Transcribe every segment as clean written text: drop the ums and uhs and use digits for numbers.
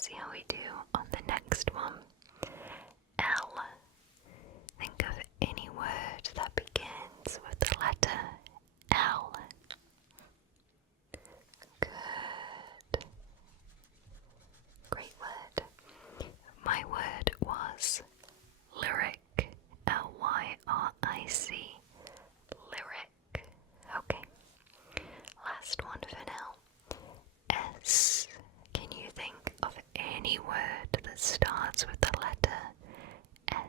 see how we do on the next one. L. Think of any word that begins with the letter L. Good. Great word. My word was lyric. Lyric. Lyric. Okay. Last one for now. S. Can you think of any word that starts with the letter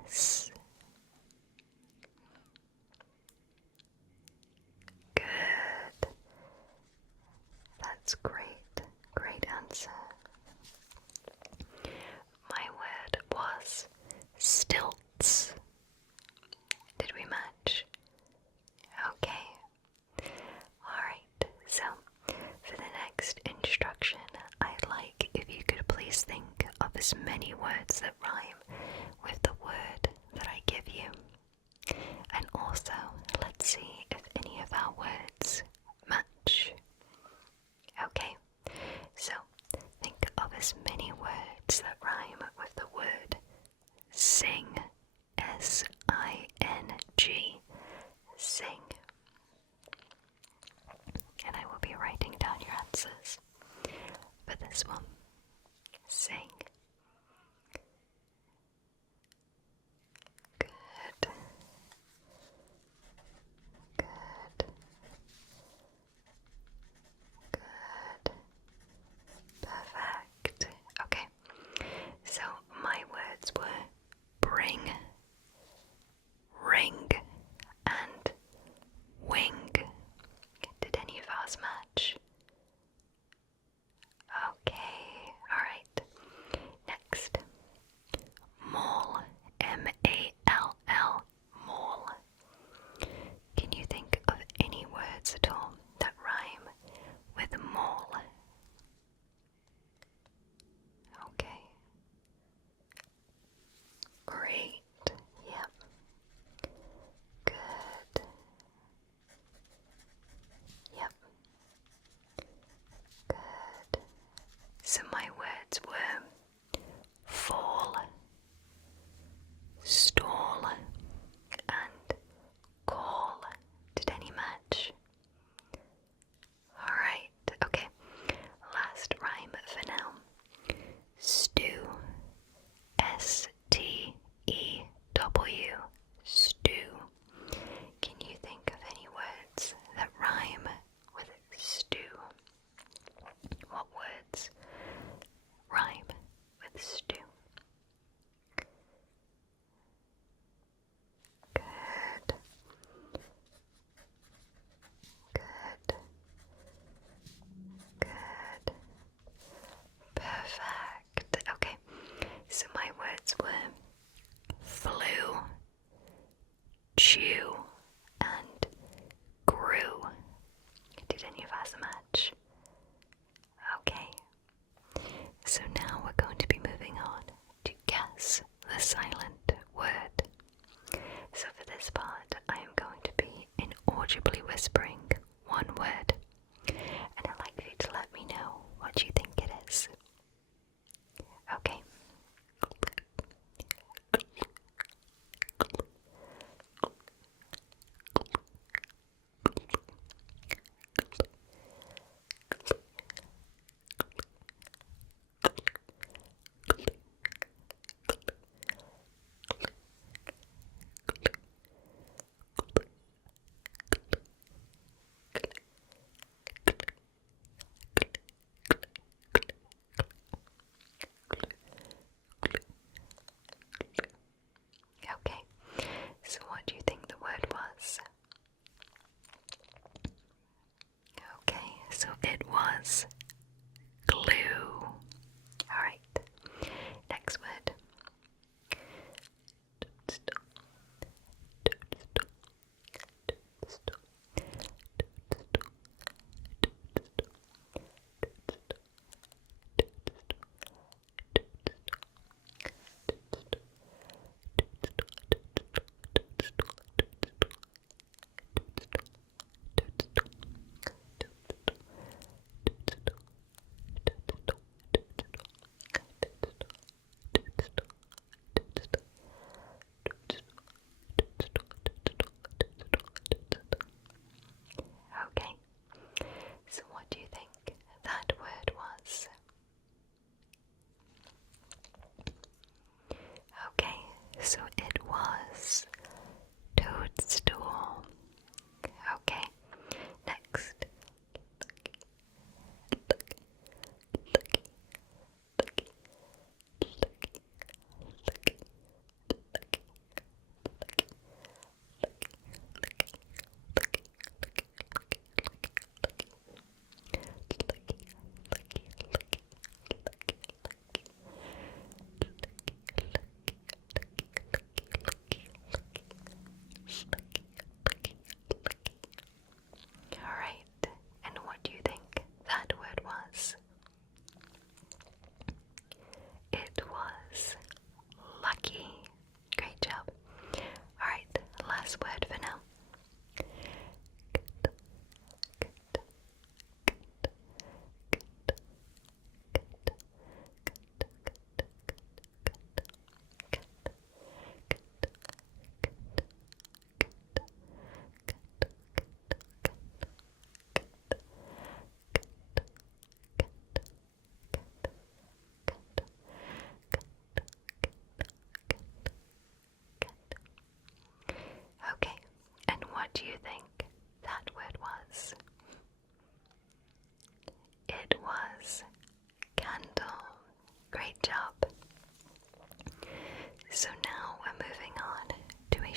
S? Good. That's great. Great answer. My word was stilts. Did we match? Okay. Alright, so for the next instruction, I'd like if you could please think of as many words that rhyme with the word that I give you. And also, let's see if any of our words match. Okay, so think of as many words that rhyme with the word sing. S-I-N-G. Sing. And I will be writing down your answers for this one. Sing. Good. Good. Good. Perfect. Okay. So my words were bring, ring, and wing. Did any of ours match? Okay, alright. Next. Mall. M-A-L-L. Mall. Can you think of any words at all that rhyme with mall? Okay. Great. Yep. Good. Yep. Good. So my words were fall, stall, and call. Did any match? Alright, okay. Last rhyme for now. Stew. S-T-E-W. Stew. Can you think of any words that rhyme with stew? What words rhyme with stew? Good. Good. Good. Perfect. Okay, so my words were flew, chew, and grew. Did any of us match? Okay, so now we're going to be moving on to guess the silent word. So for this part, I am going to be inaudibly whispering one word, and I'd like you to let me know what you think it is. Okay.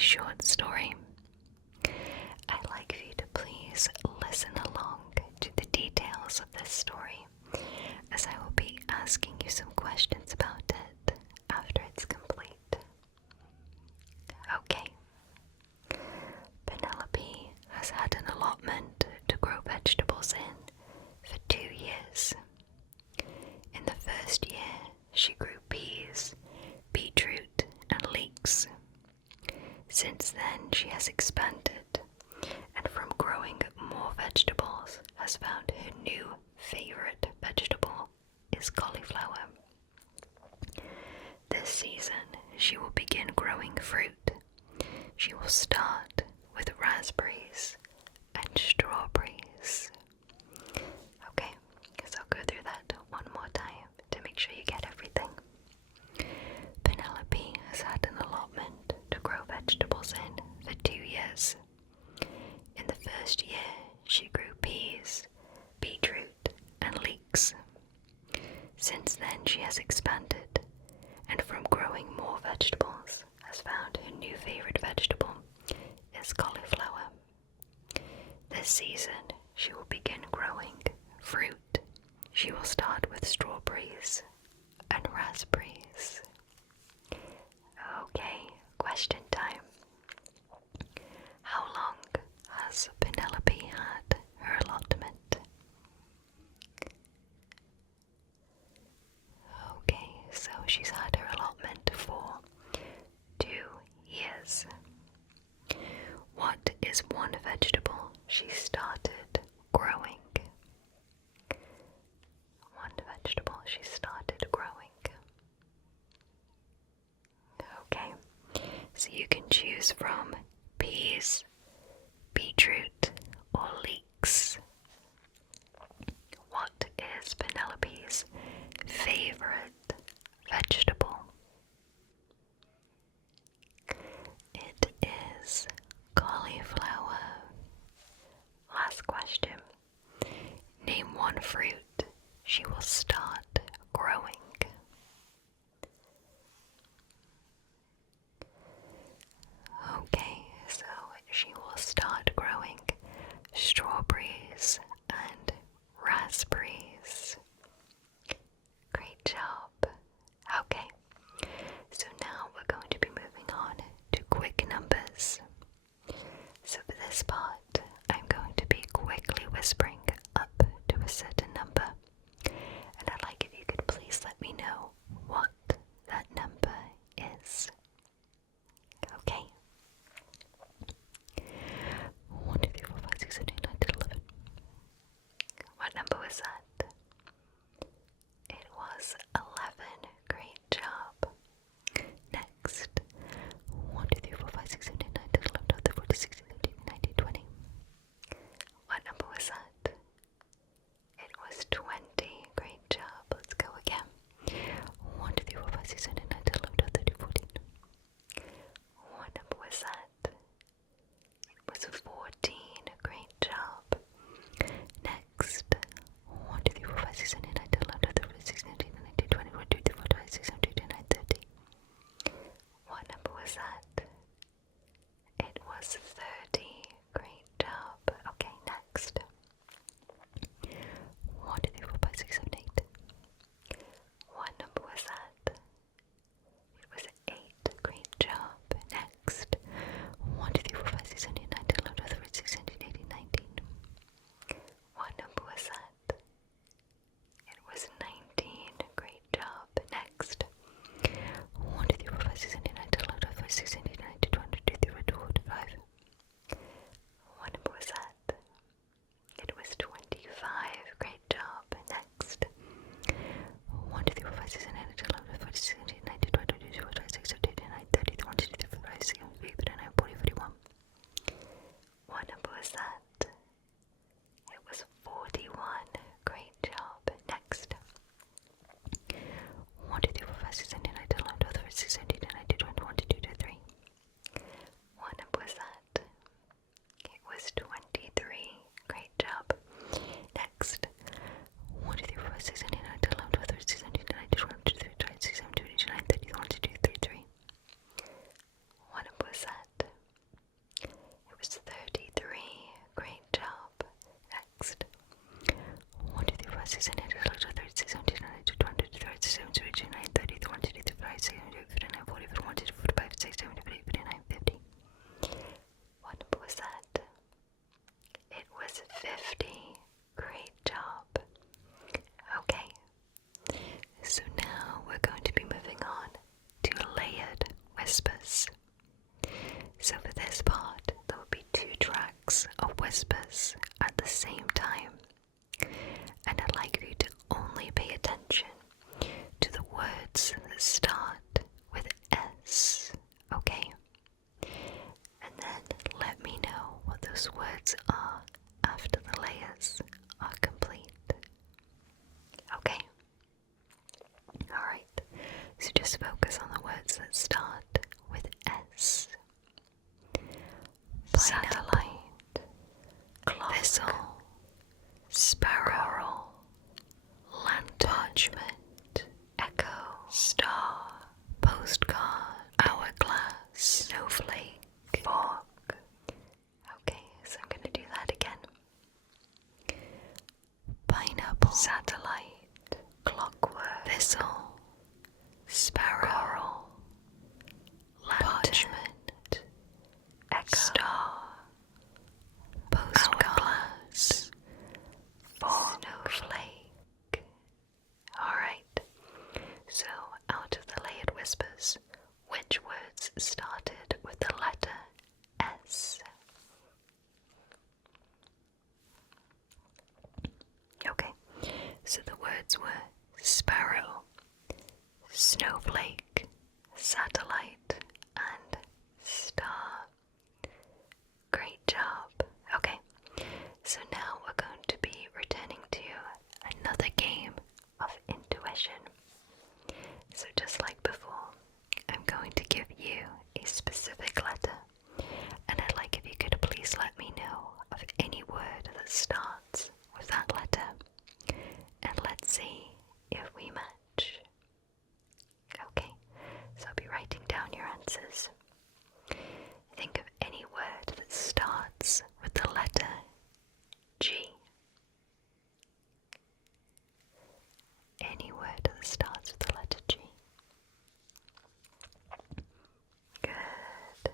short story. I'd like for you to please listen along to the details of this story, as I will be asking you some questions about it after it's complete. Okay. Penelope has had an allotment to grow vegetables in for 2 years. In the first year, she grew peas, beetroot, and leeks. Since then, she has expanded, and from growing more vegetables, has found her new favorite vegetable is cauliflower. This season, she will begin growing fruit. She will start with raspberries and strawberries. Okay, so I'll go through that one more time to make sure you get everything. Penelope has had an allotment to grow vegetables in for 2 years. In the first year, she grew peas, beetroot, and leeks. Since then, she has expanded, and from growing more vegetables, has found her new favorite vegetable is cauliflower. This season, she will begin growing fruit. She will start with strawberries and raspberries. Okay, question time. How long has Penelope had her allotment? Okay, so she's had her allotment for 2 years. What is one vegetable she started growing? One vegetable she started growing. Okay, so you can choose from peas, beetroot, or leeks. What is Penelope's favorite vegetable? It is cauliflower. Last question. Name one fruit she will start growing. Okay, so she will start growing strawberries and raspberries. Great job. Okay, So just focus on the words that start with S. Satellite, clock, thistle, sparrow, lantern, parchment, echo, star, postcard, hourglass, snowflake, fork. Okay, so I'm going to do that again. Pineapple, satellite, clockwork, thistle, sparrow, coral, lantern, parchment, echo, star, postcard, fork, snowflake. Alright, so out of the layered whispers, which words started with the letter S? Okay, so the words were sparrow, snowflake, satellite, and star. Great job. Okay, so now we're going to be returning to another game of intuition. So just like before, I'm going to give you a specific letter, and I'd like if you could please let me know of any word that starts with that letter, and let's see if we match. Okay, so I'll be writing down your answers. Think of any word that starts with the letter G. Any word that starts with the letter G. Good.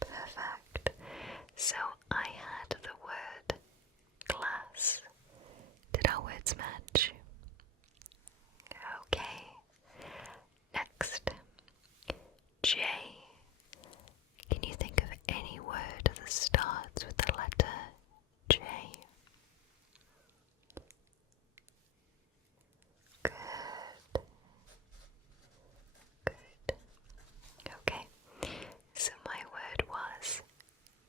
Perfect. So I had the word glass. Did our words match? Okay. Next. J. Can you think of any word that starts with the letter J? Good. Good. Okay. So my word was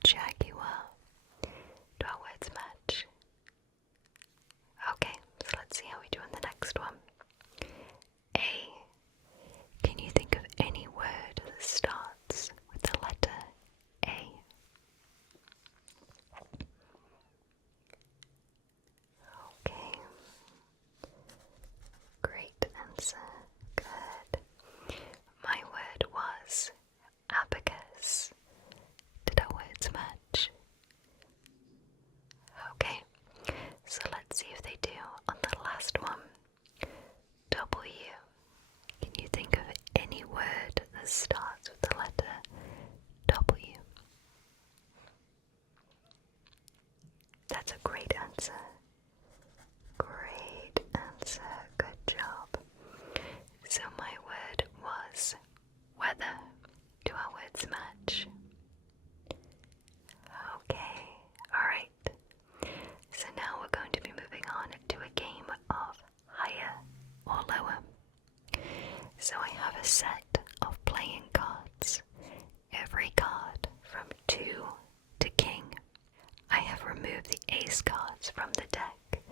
jaguar. Do our words match? Okay, so let's see how we do on the next one. A. Can you think of any word that starts with the letter A? Okay. Great answer. Good. My word was abacus. Did our words match? Okay, so let's see if they do on the last one. W. Can you think of any word that starts with the letter W? That's a great answer. Great answer. Good job. So my word was weather. Do our words match? Okay, alright. So now we're going to be moving on to a game of higher or lower. So I have a set of playing cards. Every card from 2 to king. I have removed the ace cards from the deck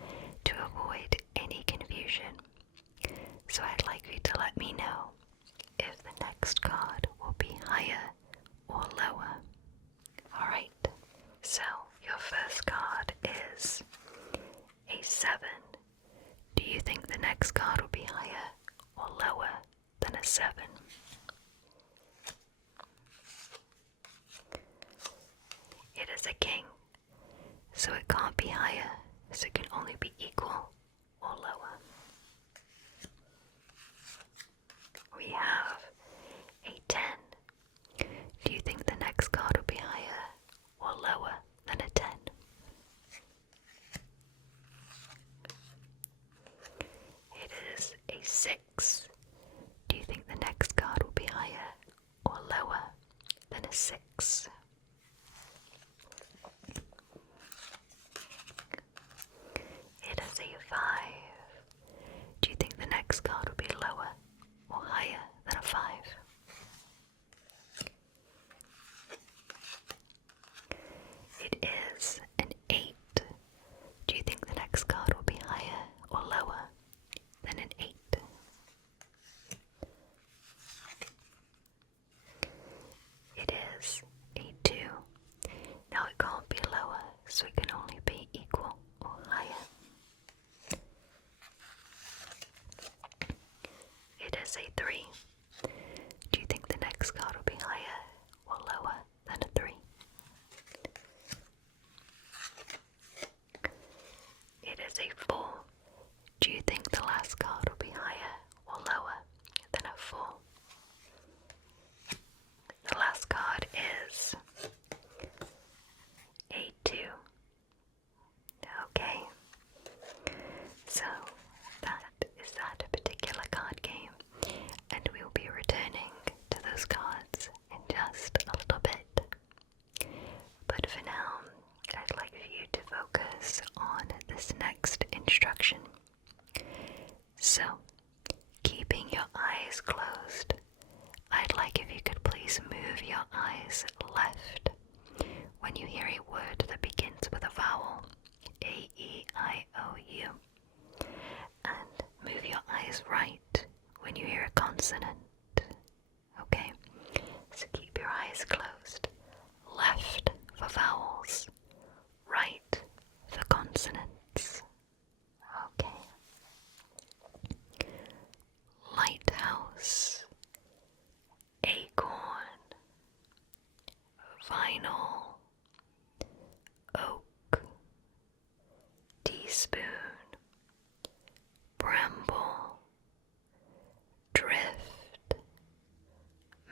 to avoid any confusion. So I'd like you to let me know if the next card will be higher or lower. Alright, so your first card is a 7. Do you think the next card will be higher or lower than a 7? It is a king, so it can't be higher, so it can only be equal or lower. We have a 10. Do you think the next card will be higher or lower than a 10? It is a 6. Do you think the next card will be higher or lower than a 6? It is a 5. Do you think the next card will be lower or higher than a 5? It is an 8. Do you think the next card will be higher or lower than an 8? say 3. Do you think the next card will be higher or lower than a 3? It is a 4. Do you think the last card will be higher or lower than a 4? The last card is a 2. Okay, so that is that particular card game, and we will be returning to those cards in just a little bit. But for now, I'd like for you to focus on this next instruction. So, keeping your eyes closed, I'd like if you could please move your eyes left when you hear a word that begins with a vowel, A-E-I-O-U, and move your eyes right when you hear a consonant. Okay, so keep your eyes closed. Left for vowels, right for consonants. Okay. Lighthouse, acorn, vinyl, oak, teaspoon, bramble, drift,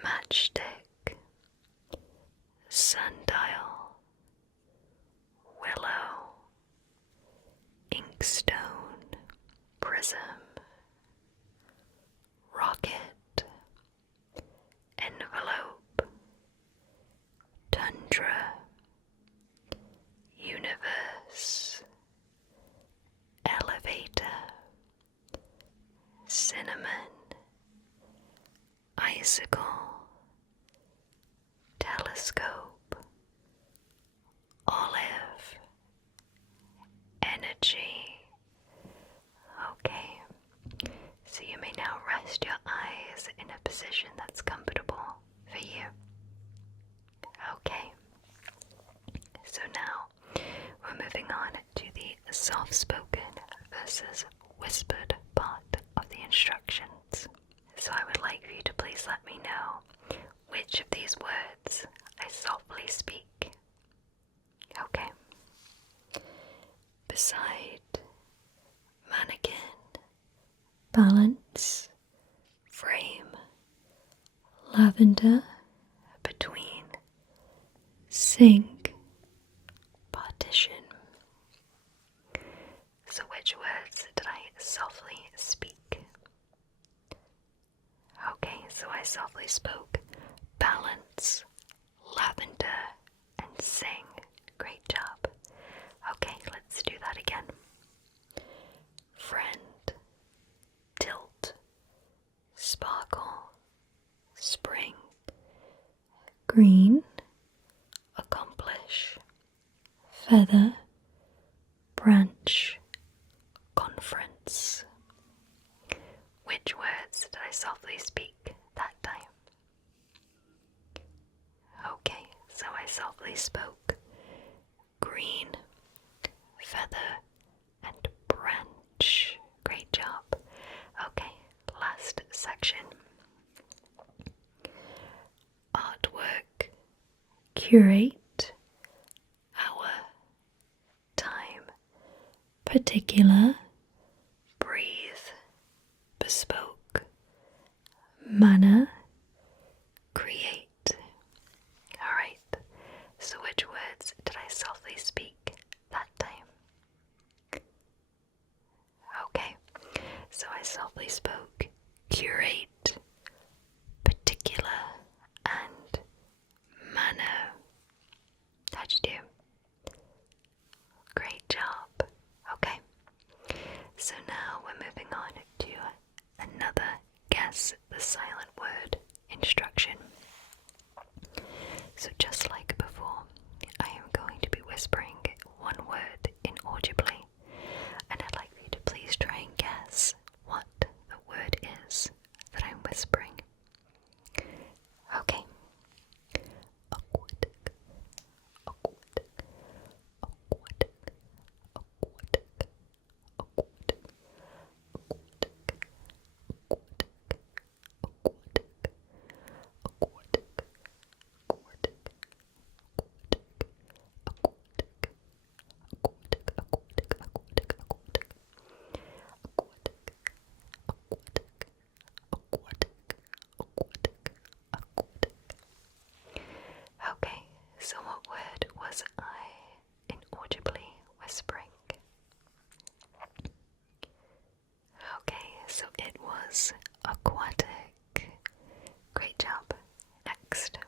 matchstick, sundial, willow, inkstone, prism, rocket, envelope, tundra, universe, elevator, cinnamon, icicle, telescope, olive, energy. Okay, so you may now rest your eyes in a position that's comfortable for you. Okay, so now we're moving on to the soft-spoken versus whispered part of the instructions. So I would like for you to please let me know which of these words I softly speak. Okay. Beside, mannequin, balance, frame, lavender, between, sink, partition. So which words did I softly speak? Okay, so I softly spoke balance, lavender, and sing. Great job. Okay, let's do that again. Friend, tilt, sparkle, spring, green, accomplish, feather, branch, conference. Which words did I softly speak that time? Okay, so I softly spoke green, feather, and branch. Great job. Okay, last section. Artwork, curate, hour, time, particular, breathe, bespoke, manner, create. Alright, so which words did I softly speak that time? Okay, so I softly spoke curate, particular, and manner. How'd you do? Great job. Okay, so now we're moving on to another guess the silent word instruction. So just like before, I am going to be whispering one word inaudibly, and I'd like you to please try and guess what the word is that I'm whispering. Okay. Aquatic, aquatic, aquatic, aquatic, aquatic, aquatic, aquatic, aquatic. Great job. Next.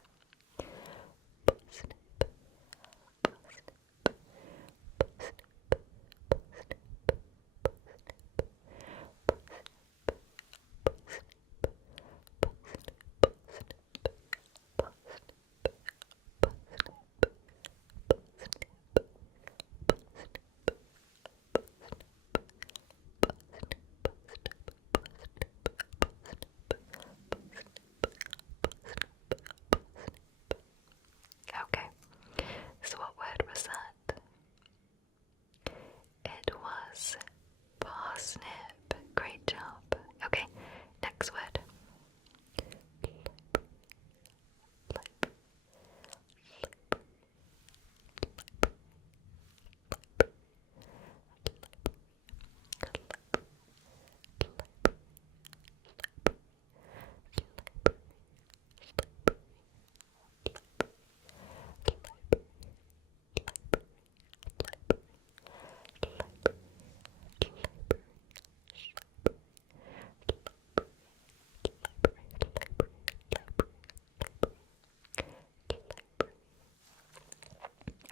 Okay, so what word was that? It was parsnip. Great job. Okay, next word.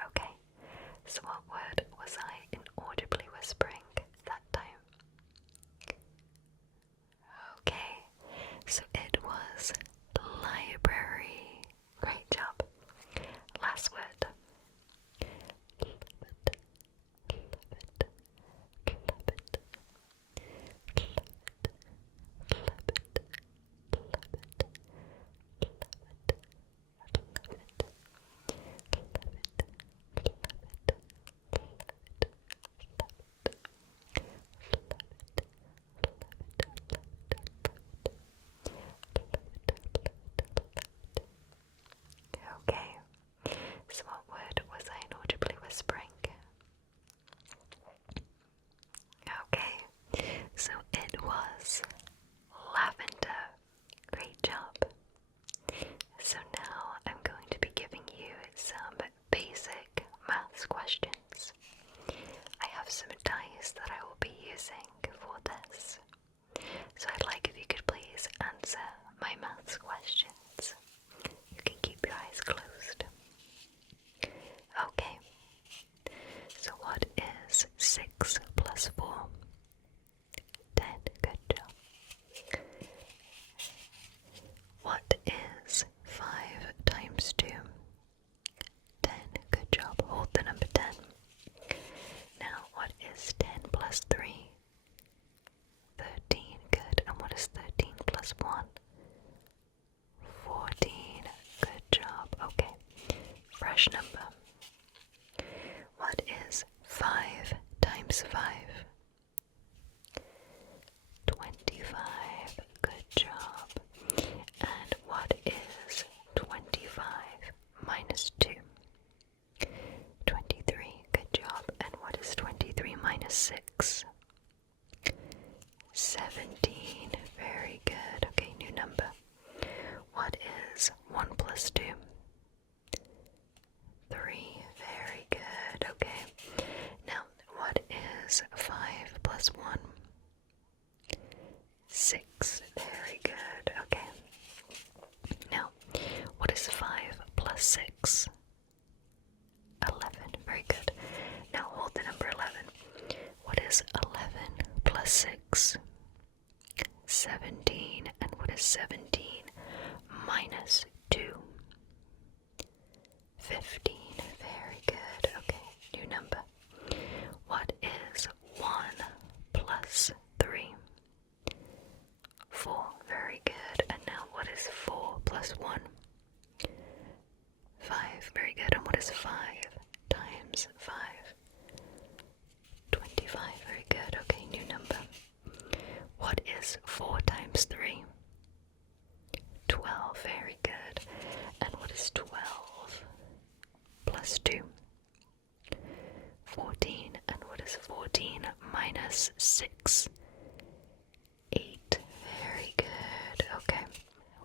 Okay, so what word was I inaudibly whispering that time? Okay, so it was library. Great job. Last word. Okay, so what word was I inaudibly whispering? Okay, so it was lavender. Great job. So now I'm going to be giving you some basic maths questions. I have some dice that I will be using for this. So I'd like if you could please answer my maths questions. You can keep your eyes closed. Okay. So what is 6 plus 4? 10. Good job. What is 5 times 2? 10. Good job. Hold the number 10. Now, what is 10 plus 3? 13. Good. And what is 13 plus 1? 14. Good job. Okay. Fresh number. What is 5 times 5? 25. Good job. And what is 25 minus 2? 23. Good job. And what is 23 minus 6? 17. Very good. Okay, new number. What is 1 plus 2? 3. Very good. Okay. Now, what is 5 plus 1? 6. Very good. Okay. Now, what is 5 plus 6? 11. Very good. Now hold the number 11. What is 11 plus 6? 17. And what is 17 minus 2? 15. Very good. Okay, new number. What is 1 plus 3? 4. Very good. And now what is 4 plus 1? 5. Very good. And what is 5 times 5? 25. Very good. Okay, new number. What is 4 times 3? 12. Very good. And what is 12 plus 2? 14. And what is 14 minus 6? 8. Very good. Okay.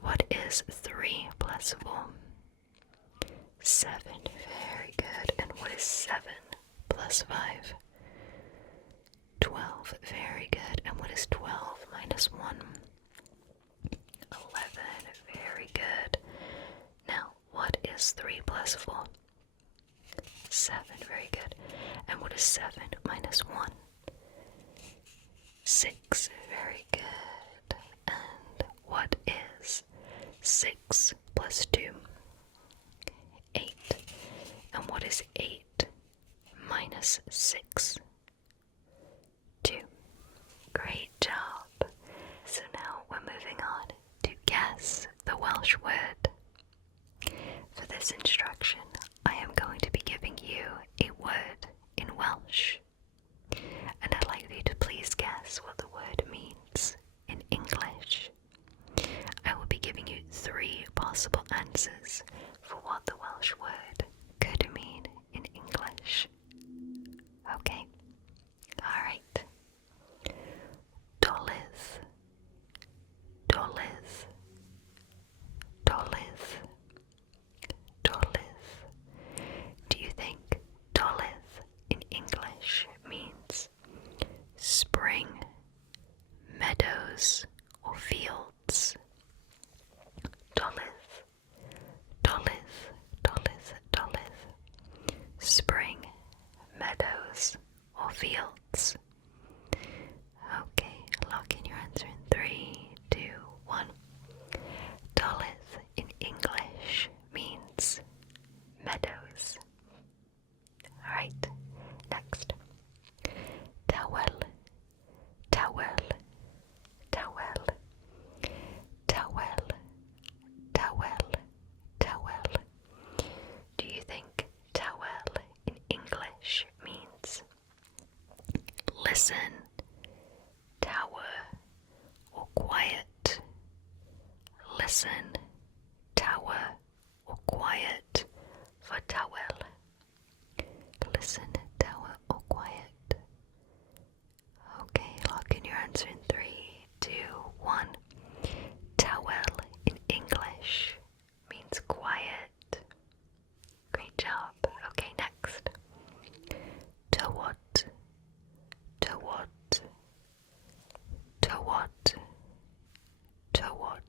What is 3 plus 4? 7. Very good. And what is 7 plus 5? 12. Very good. And what is 12 minus 1? plus 3 plus 4? 7, very good. And what is 7 minus 1? 6, very good. And what is 6 plus 2? 8. And what is 8 minus 6? 2. Great job. So now we're moving on to guess the Welsh word. For this instruction, I am going to be giving you a word in Welsh, and I'd like you to please guess what the word means in English. I will be giving you 3 possible answers for what the Welsh word could mean in English. Okay? Alright. Dolydd, dolydd, dolydd, dolydd. Do you think dolydd in English means spring, meadows, or fields? Dolydd, dolydd, dolydd, dolydd. Spring, meadows, or fields? Okay, lock in your answer in 3, 2, 1. Dolydd in English means meadows. Alright, next. Tawel, tawel, tawel, tawel, tawel, tawel. Do you think tawel in English means listen, tower, or quiet? Listen, tower, or quiet for towel? Listen, tower, or quiet? Okay, lock in your answer in 3, 2, 1. Towel in English means quiet. Great job. Okay, next. Tywod, tywod, tywod, tywod.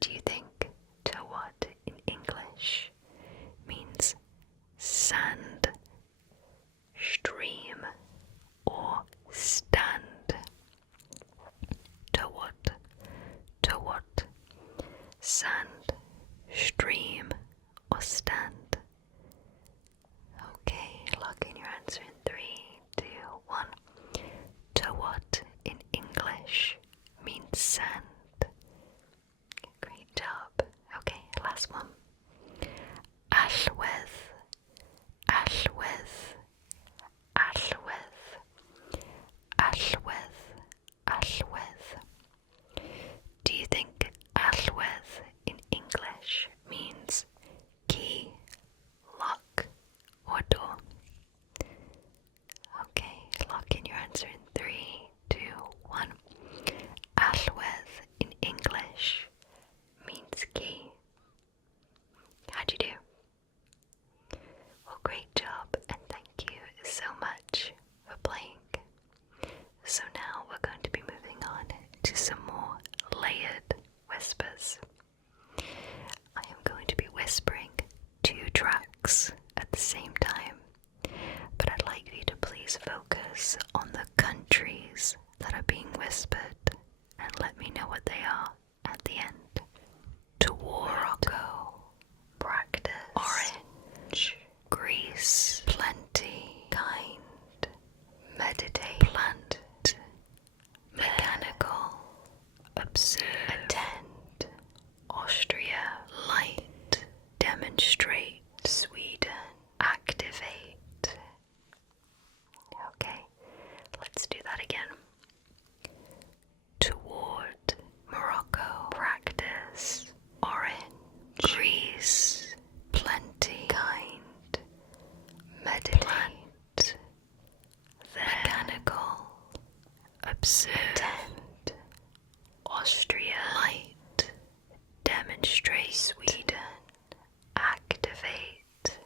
Do you think tywod in English means sand, stream, or stand? Tywod, tywod. Sand, stream, or stand? Okay, lock in your answer in 3, 2, 1. Tywod in English means sand. Great job. Okay, last one. Allwedd, allwedd, allwedd, allwedd, allwedd. Do you think allwedd in English means key, lock, or door? Okay, lock in your answer in 3, 2, 1. Allwedd in English means key. How'd you do? Well, great job, and thank you so much for playing. So now we're going to be moving on to some more layered whispers. I am going to be whispering 2 tracks at the same time, but I'd like you to please focus on the countries that are being whispered and let me know what they are at the end. Toward, Morocco, practice, orange, Greece, plenty, kind, meditate, plant, mechanical, observe, attend, Austria, light, demonstrate, Sweden, activate. Okay, let's do that again. Toward, Morocco, practice, orange, Greece, plenty, kind, meditate, mechanical, observe, attend, Austria, light, demonstrate, Sweden, activate.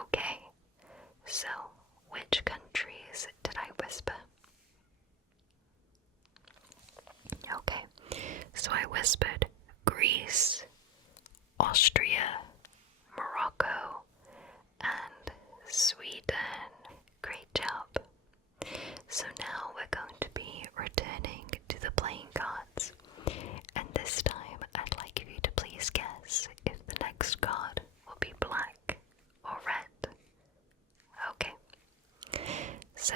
Okay, so which countries did I whisper? Okay, so I whispered Greece, Austria, Morocco, and Sweden. Great job. So now we're going to be returning to the playing cards, and this time I'd like you to please guess if the next card will be black or red. Okay, so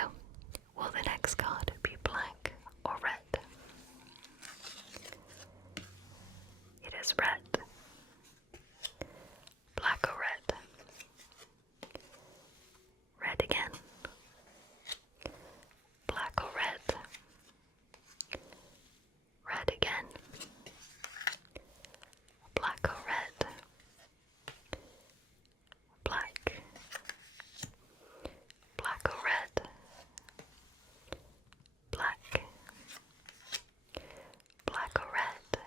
will the next card be black or red? It is red. Black or red? Red again. Black or red? Red again. Black or red? Black. Black or red? Black. Black or red?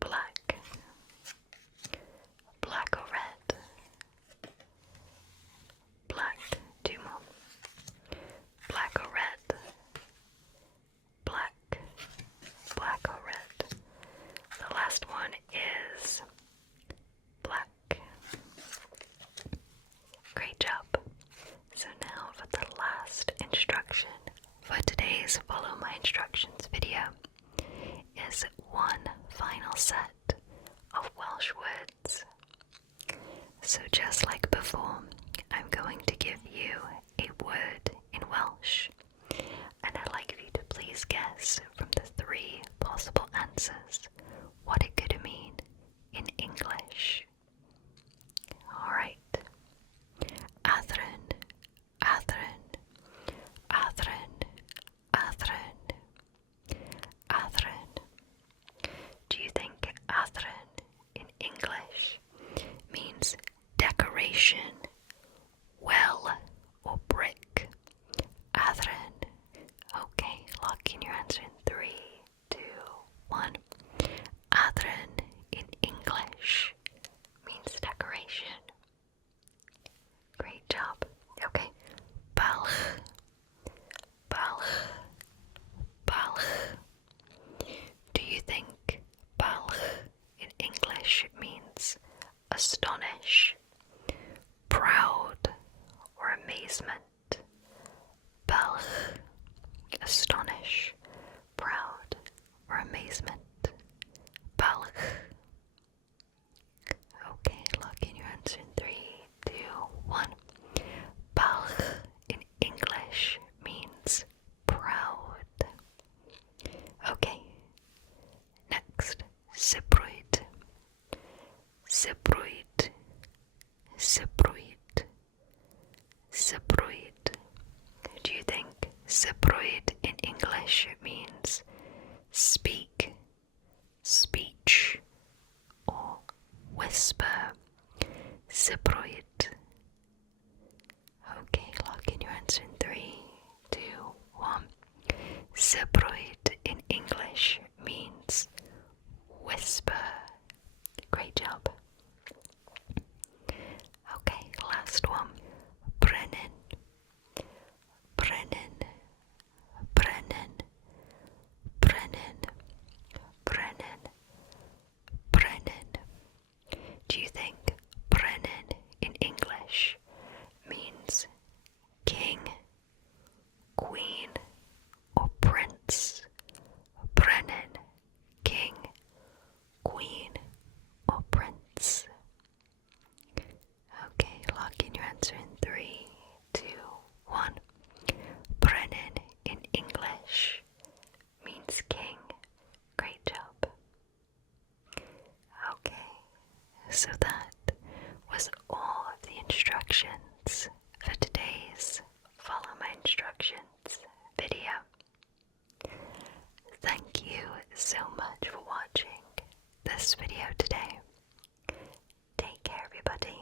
Black. Black or red? Black. Two more. Black or red? Black. Black or red? The last one is black. Great job. So now for the last instruction for today's Follow My Instructions video is one final set of Welsh words. So just like before, I'm going to give you a word in Welsh, and I'd like you to please guess from the three possible answers what it could mean in English. Alright. Adren, Adren, Adren, Adren, Adren. Do you think Adren in English means decoration, well, or brick? Adren. Okay, lock in your answer in 3, 2, 1. Adren in English means decoration. Great job. Okay. Balch, balch, balch. Do you think balch in English means astonish, proud, or amazement? Balch, astonish, proud, or amazement? Balch. Okay, lock in your answer in 3, 2, 1. Balch in English means proud. Okay, next, Sibrwyd. Sibrwyd. Sibrwyd. Sibrwyd. Do you think Sibrwyd in English means speak, speech, or whisper? Sibrwyd. Okay, lock in your answer in 3, 2, 1. Sibrwyd in English means whisper. Great job. Okay, last one. Brennan. Brennan. Brennan. Brennan. Brennan. Brennan. Do you think Brennan in English means king, queen, or prince? Brennan, king, queen, or prince? Okay, lock in your answer in 3, 2, 1. Brennan in English means king. Great job. Okay, so that was all of the instructions for today's Follow My Instructions video. Thank you so much for watching this video today. Take care, everybody.